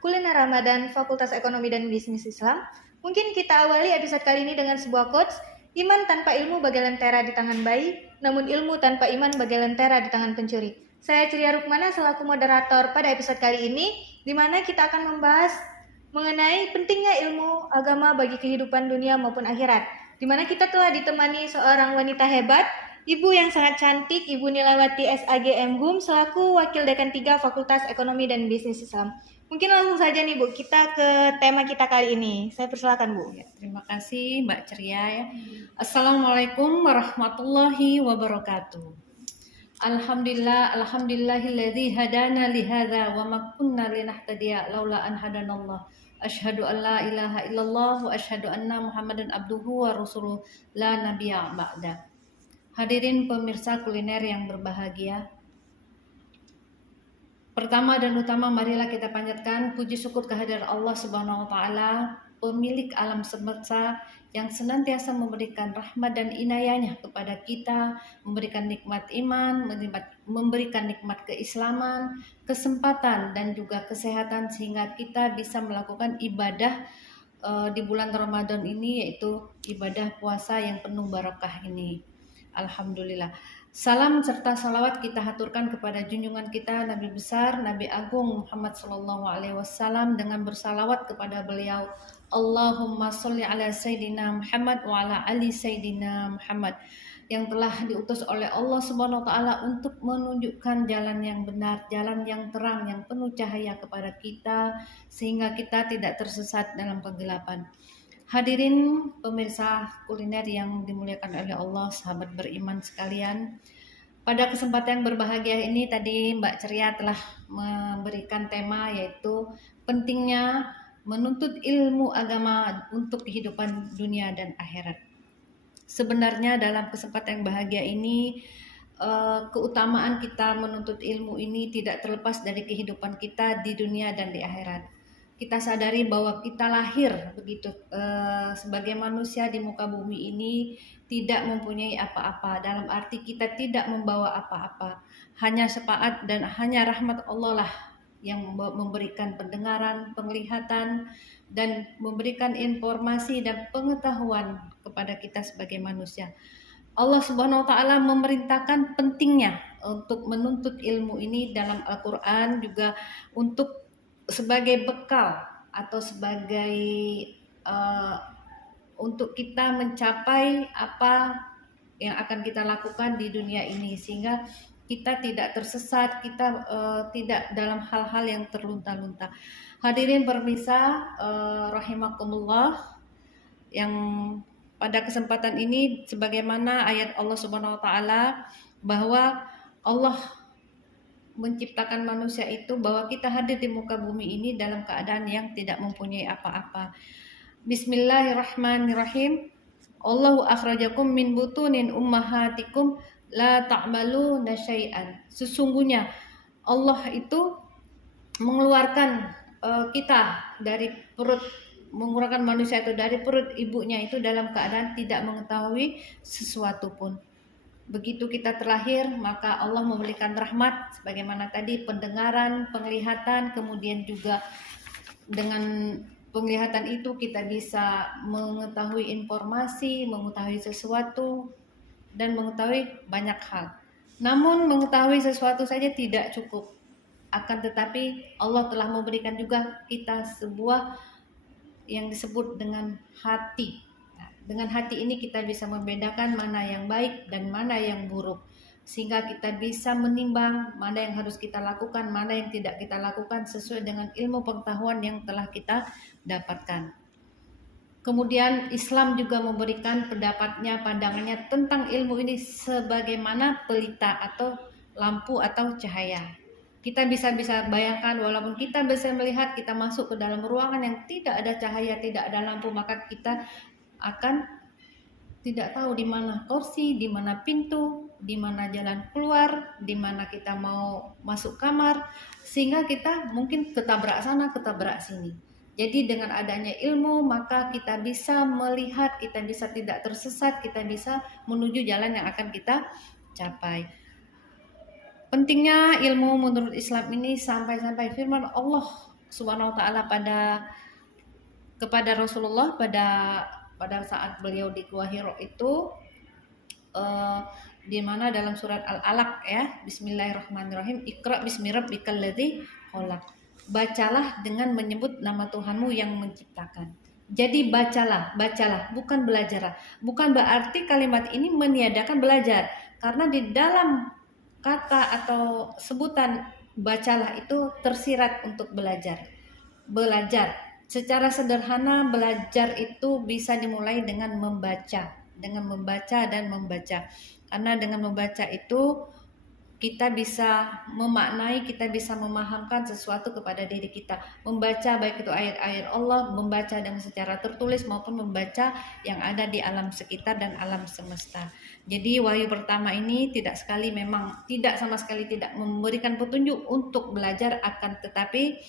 Kuliner Ramadan Fakultas Ekonomi dan Bisnis Islam. Mungkin kita awali episode kali ini dengan sebuah quotes, iman tanpa ilmu bagai lentera di tangan bayi, namun ilmu tanpa iman bagai lentera di tangan pencuri. Saya Ceria Rukmana selaku moderator pada episode kali ini, di mana kita akan membahas mengenai pentingnya ilmu agama bagi kehidupan dunia maupun akhirat, di mana kita telah ditemani seorang wanita hebat, Ibu yang sangat cantik, Ibu Nilawati SAG MHUM selaku Wakil Dekan 3 Fakultas Ekonomi dan Bisnis Islam. Mungkin langsung saja nih Bu, kita ke tema kita kali ini. Saya persilakan Bu. Ya, terima kasih Mbak Ceria ya. Assalamualaikum warahmatullahi wabarakatuh. Alhamdulillahilladzi hadana lihadza wa ma kunna linahtadiya laula an hadanallah. Asyhadu an la ilaha illallah wa asyhadu anna Muhammadan abduhu wa rasuluh la nabiyya ba'da. Hadirin pemirsa kuliner yang berbahagia, pertama dan utama marilah kita panjatkan puji syukur kehadiran Allah Subhanahu wa taala, pemilik alam semesta yang senantiasa memberikan rahmat dan inayahnya kepada kita, memberikan nikmat iman, memberikan nikmat keislaman, kesempatan dan juga kesehatan sehingga kita bisa melakukan ibadah di bulan Ramadan ini, yaitu ibadah puasa yang penuh barakah ini. Alhamdulillah. Salam serta salawat kita haturkan kepada junjungan kita Nabi besar, Nabi Agung Muhammad SAW dengan bersalawat kepada beliau. Allahumma sholli ala Sayyidina Muhammad wa ala ali Sayyidina Muhammad, yang telah diutus oleh Allah Subhanahu wa taala untuk menunjukkan jalan yang benar, jalan yang terang, yang penuh cahaya kepada kita sehingga kita tidak tersesat dalam kegelapan. Hadirin pemirsa kuliner yang dimuliakan oleh Allah, sahabat beriman sekalian. Pada kesempatan yang berbahagia ini tadi Mbak Ceria telah memberikan tema, yaitu pentingnya menuntut ilmu agama untuk kehidupan dunia dan akhirat. Sebenarnya dalam kesempatan yang bahagia ini, keutamaan kita menuntut ilmu ini tidak terlepas dari kehidupan kita di dunia dan di akhirat. Kita sadari bahwa kita lahir begitu sebagai manusia di muka bumi ini tidak mempunyai apa-apa, dalam arti kita tidak membawa apa-apa, hanya syafaat dan hanya rahmat Allah lah yang memberikan pendengaran, penglihatan, dan memberikan informasi dan pengetahuan kepada kita sebagai manusia. Allah Subhanahu wa taala memerintahkan pentingnya untuk menuntut ilmu ini dalam Al-Qur'an, juga untuk sebagai bekal atau sebagai untuk kita mencapai apa yang akan kita lakukan di dunia ini, sehingga kita tidak tersesat, kita tidak dalam hal-hal yang terlunta-lunta. Hadirin pemirsa rahimakumullah, yang pada kesempatan ini sebagaimana ayat Allah Subhanahu wa taala bahwa Allah menciptakan manusia itu, bahwa kita hadir di muka bumi ini dalam keadaan yang tidak mempunyai apa-apa. Bismillahirrahmanirrahim. Allahu akhrajakum min butunin ummahatikum la ta'maluna syai'an. Sesungguhnya Allah itu mengeluarkan kita dari perut, mengeluarkan manusia itu dari perut ibunya itu dalam keadaan tidak mengetahui sesuatu pun. Begitu kita terlahir, maka Allah memberikan rahmat sebagaimana tadi pendengaran, penglihatan, kemudian juga dengan penglihatan itu kita bisa mengetahui informasi, mengetahui sesuatu, dan mengetahui banyak hal. Namun mengetahui sesuatu saja tidak cukup, akan tetapi Allah telah memberikan juga kita sebuah yang disebut dengan hati. Dengan hati ini kita bisa membedakan mana yang baik dan mana yang buruk, sehingga kita bisa menimbang mana yang harus kita lakukan, mana yang tidak kita lakukan sesuai dengan ilmu pengetahuan yang telah kita dapatkan. Kemudian Islam juga memberikan pendapatnya, pandangannya tentang ilmu ini sebagaimana pelita atau lampu atau cahaya. Kita bisa bayangkan, walaupun kita bisa melihat, kita masuk ke dalam ruangan yang tidak ada cahaya, tidak ada lampu, maka kita akan tidak tahu di mana kursi, di mana pintu, di mana jalan keluar, di mana kita mau masuk kamar, sehingga kita mungkin ketabrak sana, ketabrak sini. Jadi dengan adanya ilmu, maka kita bisa melihat, kita bisa tidak tersesat, kita bisa menuju jalan yang akan kita capai. Pentingnya ilmu menurut Islam ini sampai-sampai firman Allah Subhanahu wa taala kepada Rasulullah pada saat beliau di Gua Hiro itu, eh, di mana dalam surat Al-Alaq ya, Bismillahirrahmanirrahim, Iqra bismi rabbikal ladzi khalaq. Bacalah dengan menyebut nama Tuhanmu yang menciptakan. Jadi bacalah, bukan belajar. Bukan berarti kalimat ini meniadakan belajar, karena di dalam kata atau sebutan bacalah itu tersirat untuk belajar. Belajar secara sederhana, belajar itu bisa dimulai dengan membaca dan membaca. Karena dengan membaca itu kita bisa memaknai, kita bisa memahamkan sesuatu kepada diri kita. Membaca baik itu ayat-ayat Allah, membaca dengan secara tertulis maupun membaca yang ada di alam sekitar dan alam semesta. Jadi wahyu pertama ini tidak sama sekali tidak memberikan petunjuk untuk belajar, akan tetapi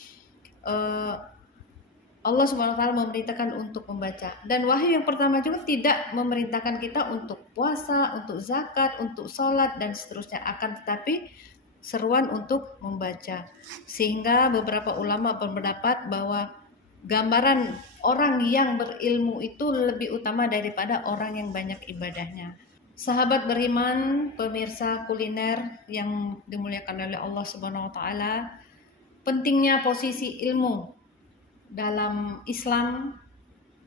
Allah Subhanahu wa taala memerintahkan untuk membaca. Dan wahyu yang pertama juga tidak memerintahkan kita untuk puasa, untuk zakat, untuk sholat dan seterusnya, akan tetapi seruan untuk membaca. Sehingga beberapa ulama berpendapat bahwa gambaran orang yang berilmu itu lebih utama daripada orang yang banyak ibadahnya. Sahabat beriman, pemirsa kuliner yang dimuliakan oleh Allah Subhanahu wa taala, pentingnya posisi ilmu dalam Islam.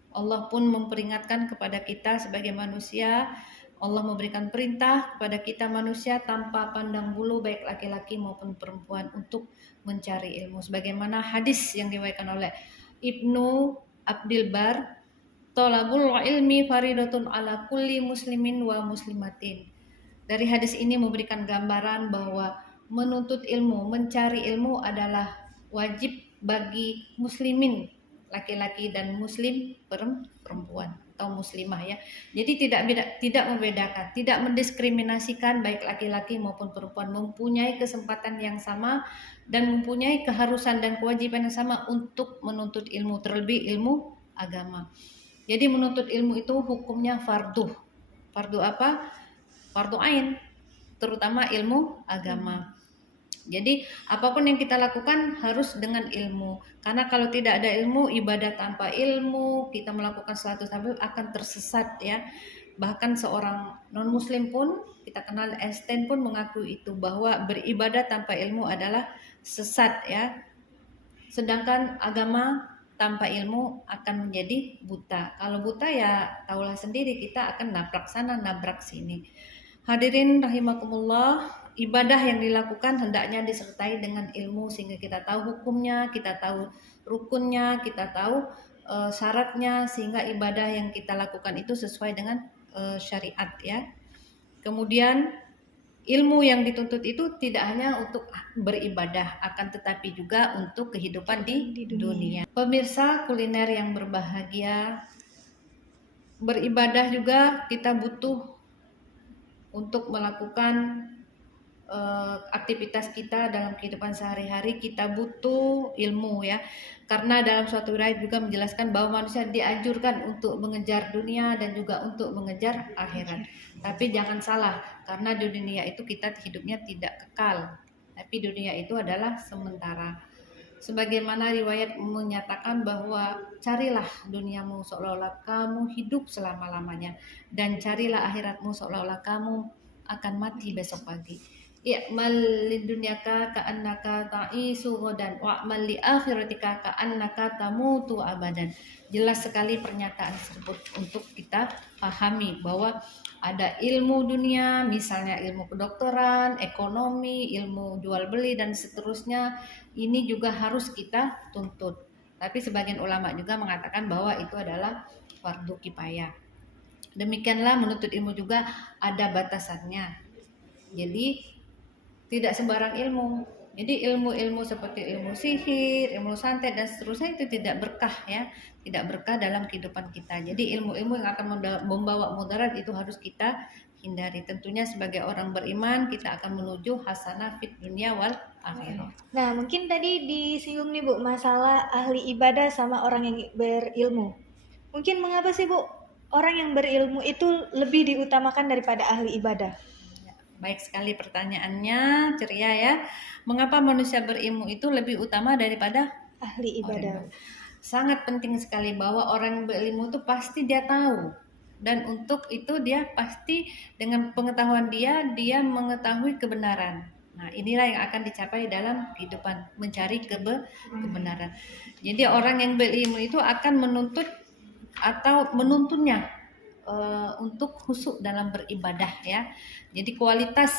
Allah pun memperingatkan kepada kita sebagai manusia. Allah memberikan perintah kepada kita manusia tanpa pandang bulu, baik laki-laki maupun perempuan, untuk mencari ilmu. Sebagaimana hadis yang diriwayatkan oleh Ibnu Abdul Bar, "Thalabul ilmi faridatun ala kulli muslimin wa muslimatin." Dari hadis ini memberikan gambaran bahwa menuntut ilmu, mencari ilmu adalah wajib bagi muslimin laki-laki dan muslim perempuan atau muslimah ya. Jadi tidak membedakan, tidak mendiskriminasikan, baik laki-laki maupun perempuan mempunyai kesempatan yang sama dan mempunyai keharusan dan kewajiban yang sama untuk menuntut ilmu, terlebih ilmu agama. Jadi menuntut ilmu itu hukumnya fardu. Fardu apa? Fardu ain, terutama ilmu agama. Jadi apapun yang kita lakukan harus dengan ilmu. Karena kalau tidak ada ilmu, ibadah tanpa ilmu, kita melakukan sesuatu sambil akan tersesat ya. Bahkan seorang non muslim pun, kita kenal Einstein pun mengakui itu, bahwa beribadah tanpa ilmu adalah sesat ya. Sedangkan agama tanpa ilmu akan menjadi buta. Kalau buta ya tahulah sendiri, kita akan nabrak sana nabrak sini. Hadirin rahimakumullah, ibadah yang dilakukan hendaknya disertai dengan ilmu sehingga kita tahu hukumnya, kita tahu rukunnya, kita tahu syaratnya, sehingga ibadah yang kita lakukan itu sesuai dengan syariat ya. Kemudian ilmu yang dituntut itu tidak hanya untuk beribadah, akan tetapi juga untuk kehidupan di dunia. Pemirsa kuliner yang berbahagia, beribadah juga kita butuh untuk melakukan aktivitas kita dalam kehidupan sehari-hari. Kita butuh ilmu ya, karena dalam suatu riwayat juga menjelaskan bahwa manusia dianjurkan untuk mengejar dunia dan juga untuk mengejar akhirat. Tapi jangan salah, karena di dunia itu kita hidupnya tidak kekal, tapi dunia itu adalah sementara. Sebagaimana riwayat menyatakan bahwa carilah duniamu seolah-olah kamu hidup selama-lamanya, dan carilah akhiratmu seolah-olah kamu akan mati besok pagi. I'mal lidunyaka ka'annaka ta'isu ghadan wa'mal li akhiratika ka'annaka tamutu abadan. Jelas sekali pernyataan tersebut untuk kita pahami bahwa ada ilmu dunia, misalnya ilmu kedokteran, ekonomi, ilmu jual beli dan seterusnya, ini juga harus kita tuntut. Tapi sebagian ulama juga mengatakan bahwa itu adalah fardu kifayah. Demikianlah menuntut ilmu juga ada batasannya. Jadi tidak sembarang ilmu. Jadi ilmu-ilmu seperti ilmu sihir, ilmu santet dan seterusnya itu tidak berkah ya, tidak berkah dalam kehidupan kita. Jadi ilmu-ilmu yang akan membawa mudarat itu harus kita hindari. Tentunya sebagai orang beriman kita akan menuju hasanah fit dunia wal akhirah. Nah, mungkin tadi disinggung nih Bu, masalah ahli ibadah sama orang yang berilmu. Mungkin mengapa sih Bu, orang yang berilmu itu lebih diutamakan daripada ahli ibadah? Baik sekali pertanyaannya, ceria ya. Mengapa manusia berilmu itu lebih utama daripada ahli ibadah. Sangat penting sekali bahwa orang yang berilmu itu pasti dia tahu, dan untuk itu dia pasti dengan pengetahuan dia mengetahui kebenaran. Nah, inilah yang akan dicapai dalam kehidupan, mencari kebenaran. Jadi orang yang berilmu itu akan menuntut atau menuntunnya untuk khusyuk dalam beribadah ya. Jadi kualitas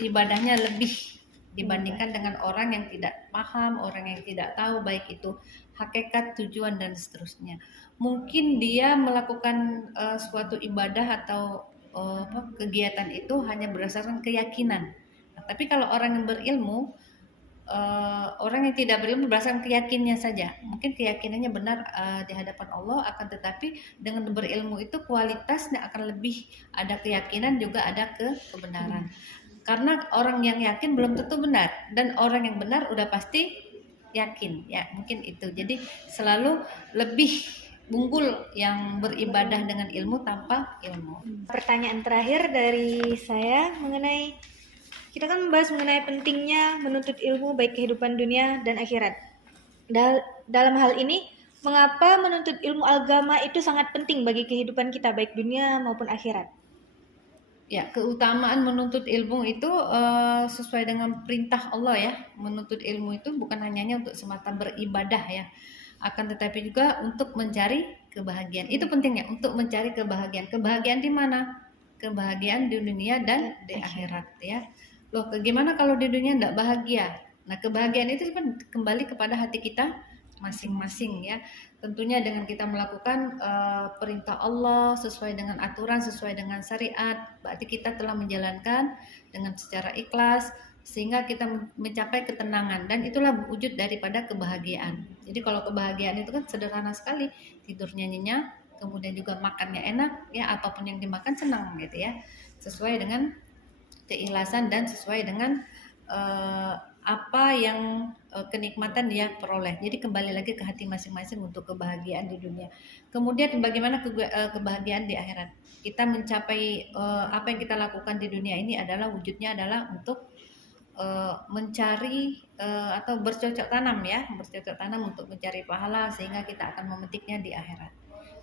ibadahnya lebih dibandingkan dengan orang yang tidak paham, orang yang tidak tahu baik itu hakikat, tujuan dan seterusnya. Mungkin dia melakukan suatu ibadah atau kegiatan itu hanya berdasarkan keyakinan. Nah, tapi kalau orang yang berilmu, orang yang tidak berilmu berdasarkan keyakinannya saja. Mungkin keyakinannya benar di hadapan Allah, akan tetapi dengan berilmu itu kualitasnya akan lebih ada keyakinan, juga ada kebenaran. Karena orang yang yakin belum tentu benar, dan orang yang benar udah pasti yakin ya, mungkin itu. Jadi selalu lebih unggul yang beribadah dengan ilmu tanpa ilmu. Pertanyaan terakhir dari saya mengenai, kita kan membahas mengenai pentingnya menuntut ilmu baik kehidupan dunia dan akhirat. Dalam hal ini, mengapa menuntut ilmu agama itu sangat penting bagi kehidupan kita baik dunia maupun akhirat? Ya, keutamaan menuntut ilmu itu sesuai dengan perintah Allah ya. Menuntut ilmu itu bukan hanya untuk semata beribadah ya, akan tetapi juga untuk mencari kebahagiaan. Itu pentingnya, untuk mencari kebahagiaan. Kebahagiaan di mana? Kebahagiaan di dunia dan di akhirat ya. Loh, bagaimana kalau di dunia tidak bahagia? Nah, kebahagiaan itu kembali kepada hati kita masing-masing ya. Tentunya dengan kita melakukan perintah Allah sesuai dengan aturan, sesuai dengan syariat, berarti kita telah menjalankan dengan secara ikhlas, sehingga kita mencapai ketenangan, dan itulah wujud daripada kebahagiaan. Jadi kalau kebahagiaan itu kan sederhana sekali, tidurnya nyenyak, kemudian juga makannya enak ya, apapun yang dimakan senang gitu ya, sesuai dengan keikhlasan dan sesuai dengan apa yang kenikmatan dia peroleh. Jadi kembali lagi ke hati masing-masing untuk kebahagiaan di dunia. Kemudian bagaimana kebahagiaan di akhirat? Kita mencapai apa yang kita lakukan di dunia ini adalah wujudnya adalah untuk mencari atau bercocok tanam ya, bercocok tanam untuk mencari pahala, sehingga kita akan memetiknya di akhirat.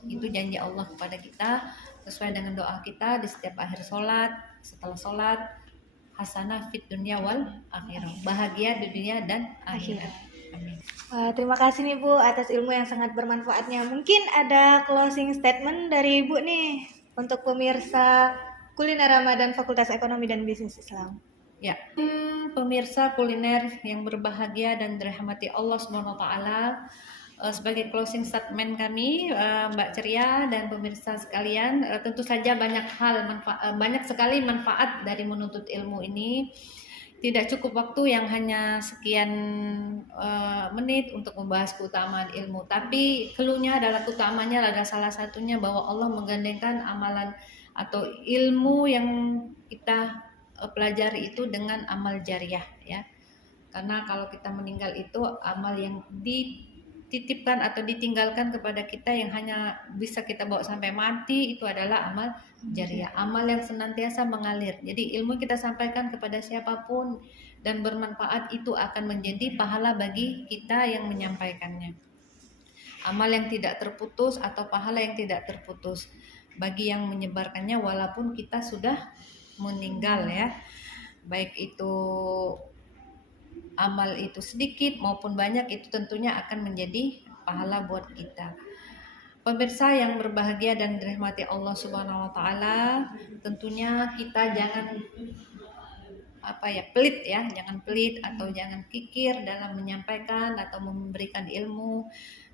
Itu janji Allah kepada kita sesuai dengan doa kita di setiap akhir sholat, setelah sholat, hasanah fit dunya wal akhirah, bahagia di dunia dan akhirat. Amin. Terima kasih nih Bu atas ilmu yang sangat bermanfaatnya. Mungkin ada closing statement dari Ibu nih untuk pemirsa kuliner Ramadan Fakultas Ekonomi dan Bisnis Islam. Ya, pemirsa kuliner yang berbahagia dan dirahmati Allah SWT, sebagai closing statement kami, Mbak Ceria dan pemirsa sekalian, tentu saja banyak sekali manfaat dari menuntut ilmu ini. Tidak cukup waktu yang hanya sekian menit untuk membahas keutamaan ilmu, tapi keluhnya adalah, keutamanya adalah salah satunya bahwa Allah menggandengkan amalan atau ilmu yang kita pelajari itu dengan amal jariah ya. Karena kalau kita meninggal itu amal yang dititipkan atau ditinggalkan kepada kita yang hanya bisa kita bawa sampai mati, itu adalah amal jariah, amal yang senantiasa mengalir. Jadi ilmu kita sampaikan kepada siapapun dan bermanfaat, itu akan menjadi pahala bagi kita yang menyampaikannya. Amal yang tidak terputus atau pahala yang tidak terputus bagi yang menyebarkannya walaupun kita sudah meninggal ya. Baik itu amal itu sedikit maupun banyak, itu tentunya akan menjadi pahala buat kita. Pemirsa yang berbahagia dan dirahmati Allah Subhanahu wa taala, tentunya kita jangan pelit ya, jangan pelit atau jangan kikir dalam menyampaikan atau memberikan ilmu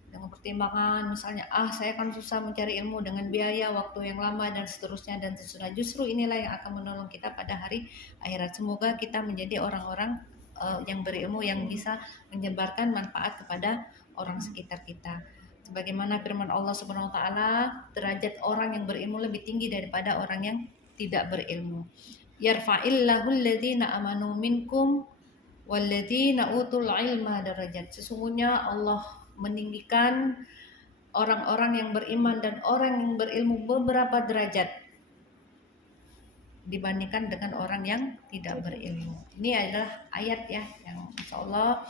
dengan pertimbangan misalnya saya kan susah mencari ilmu dengan biaya, waktu yang lama dan seterusnya dan seterusnya. Justru inilah yang akan menolong kita pada hari akhirat. Semoga kita menjadi orang-orang yang berilmu yang bisa menyebarkan manfaat kepada orang sekitar kita. Sebagaimana firman Allah Subhanahu wa taala, derajat orang yang berilmu lebih tinggi daripada orang yang tidak berilmu. Yarfa'illahu alladhina amanu minkum walladzina utul ilma darajat. Sesungguhnya Allah meninggikan orang-orang yang beriman dan orang yang berilmu beberapa derajat dibandingkan dengan orang yang tidak berilmu. Ini adalah ayat ya yang insya Allah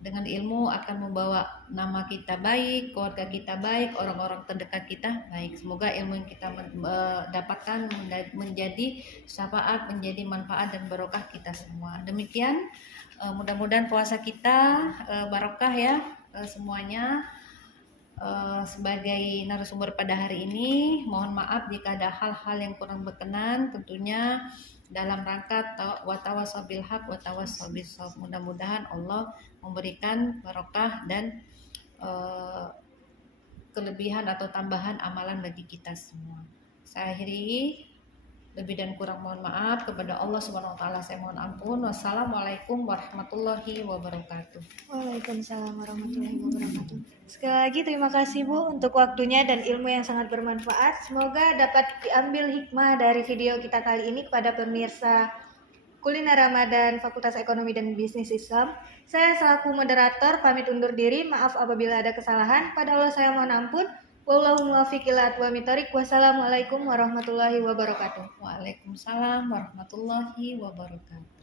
Dengan ilmu akan membawa nama kita baik, keluarga kita baik, orang-orang terdekat kita baik. Semoga ilmu yang kita dapatkan menjadi syafaat, menjadi manfaat dan barokah kita semua. Demikian, mudah-mudahan puasa kita barokah ya semuanya. Sebagai narasumber pada hari ini, mohon maaf jika ada hal-hal yang kurang berkenan, tentunya dalam rangka watawasau bil haq watawasau bis sabr. Mudah-mudahan Allah memberikan barokah dan kelebihan atau tambahan amalan bagi kita semua. Saya akhiri, lebih dan kurang mohon maaf kepada Allah Subhanahu wa taala. Saya mohon ampun. Wassalamualaikum warahmatullahi wabarakatuh. Waalaikumsalam warahmatullahi wabarakatuh. Sekali lagi terima kasih Bu untuk waktunya dan ilmu yang sangat bermanfaat. Semoga dapat diambil hikmah dari video kita kali ini kepada pemirsa Kuliner Ramadan Fakultas Ekonomi dan Bisnis Islam. Saya selaku moderator pamit undur diri. Maaf apabila ada kesalahan. Pada Allah saya mohon ampun. Wallahu muwaffiq ila aqwamit thoriq. Wassalamualaikum warahmatullahi wabarakatuh. Waalaikumsalam warahmatullahi wabarakatuh.